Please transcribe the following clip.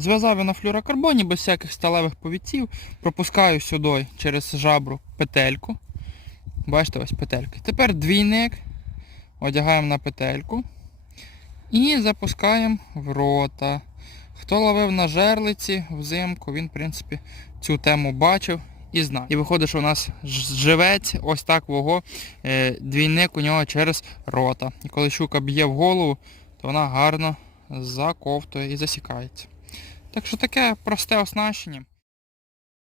Зв'язав я на флюорокарбоні без всяких сталевих повідців. Пропускаю сюди через жабру петельку. Бачите, ось петельки. Тепер двійник. Одягаємо на петельку. І запускаємо в рота. Хто ловив на жерлиці взимку, він, в принципі, цю тему бачив і знає. І виходить, що у нас живець, ось так вого, двійник у нього через рота. І коли щука б'є в голову, то вона гарно заковтує і засікається. Так що таке просте оснащення.